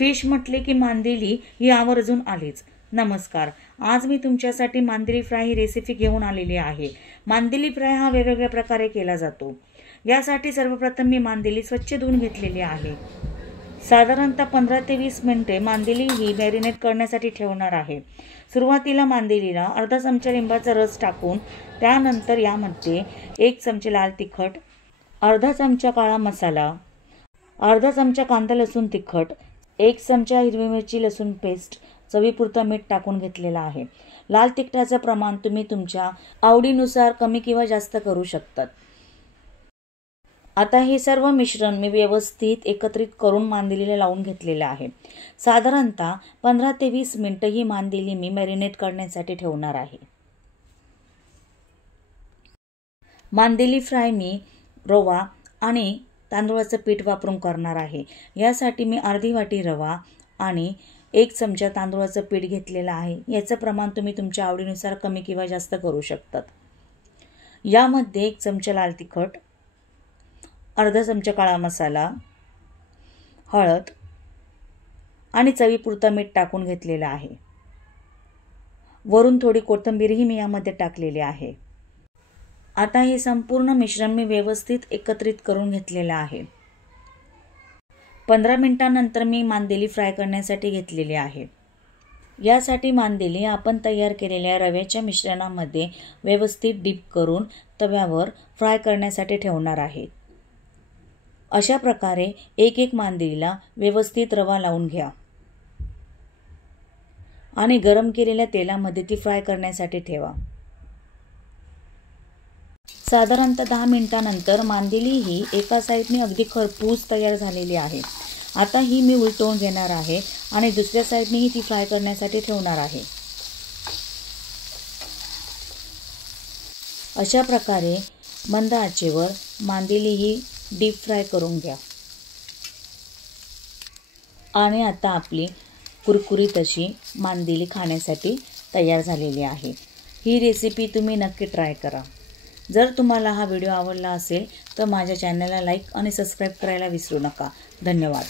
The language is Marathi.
फिश म्हटले की मांदेली ही आवर्जून आलीच। नमस्कार, आज मी तुमच्यासाठी मांदेली फ्राय ही रेसिपी घेऊन आलेली आहे। मांदेली फ्राय हा वेगवेगळ्या प्रकारे केला जातो। यासाठी सर्वप्रथम मी मांदेली स्वच्छ धुवून घेतलेली आहे। साधारणतः 15 ते 20 मिनिटे मांदेली ही मॅरिनेट करण्यासाठी ठेवणार आहे। सुरुवातीला मांदेलीला अर्धा चमचा लिंबाचा रस टाकून त्यानंतर यामध्ये 1 चमचा लाल तिखट, अर्धा चमचा काळा मसाला, अर्धा चमचा कांदा लसूण तिखट, 1 चमचा हिरवी मिरची लसूण पेस्ट, चवीपुरता मीठ टाकून घेतलेला आहे। लाल तिखटाचे प्रमाण तुम्ही तुमच्या आवडीनुसार कमी किंवा जास्त करू शकता। आता हे सर्व मिश्रण मी व्यवस्थित एकत्रित करून मांदेलीला लावून घेतलेले आहे। साधारणतः 15 ते 20 मिनिटे ही मांदेली मी मॅरिनेट करण्यासाठी ठेवणार आहे। मांदेली फ्राय मी रवा आणि तांदूळाचं पीठ वापरून करणार आहे। यासाठी मी अर्धी वाटी रवा आणि 1 चमचा तांदूळाचं पीठ घेतलेलं आहे। याचं प्रमाण तुम्ही तुमच्या आवडीनुसार कमी किंवा जास्त करू शकता। यामध्ये 1 चमचा लाल तिखट, अर्धा चमचा काळा मसाला, हळद आणि चवीपुरता मीठ टाकून घेतलेला आहे। वरून थोडी कोथिंबीरही मी यामध्ये टाकलेली आहे। आता हे संपूर्ण मिश्रण मी व्यवस्थित एकत्रित करून घेतलेले आहे। 15 मिनिटांनंतर मी मांदेली फ्राय करण्यासाठी घेतलेली आहे। यासाठी मांदेली आपण तयार केलेल्या रव्याच्या मिश्रणामध्ये व्यवस्थित डीप करून तव्यावर फ्राय करण्यासाठी ठेवणार आहे। अशा प्रकारे एक मांदेलीला व्यवस्थित रवा लावून घ्या आणि गरम केलेल्या तेलामध्ये ती फ्राय करण्यासाठी ठेवा। साधारणतः 10 मिनिटांनंतर मांदेली ही एका साईडने अगदी खरपूस तयार झालेली आहे। आता ही मी उलटवून घेणार आहे आणि दुसऱ्या साईडनेही ती फ्राय करण्यासाठी ठेवणार आहे। अशा प्रकारे मंद आचेवर मांदेली ही डीप फ्राय करून घ्या आणि आता आपली कुरकुरीत अशी मांदेली खाण्यासाठी तयार झालेली आहे। ही रेसिपी तुम्ही नक्की ट्राय करा। जर तुम्हाला हा व्हिडिओ आवडला असेल तर माझ्या चॅनलला लाईक आणि सबस्क्राईब करायला विसरू नका। धन्यवाद।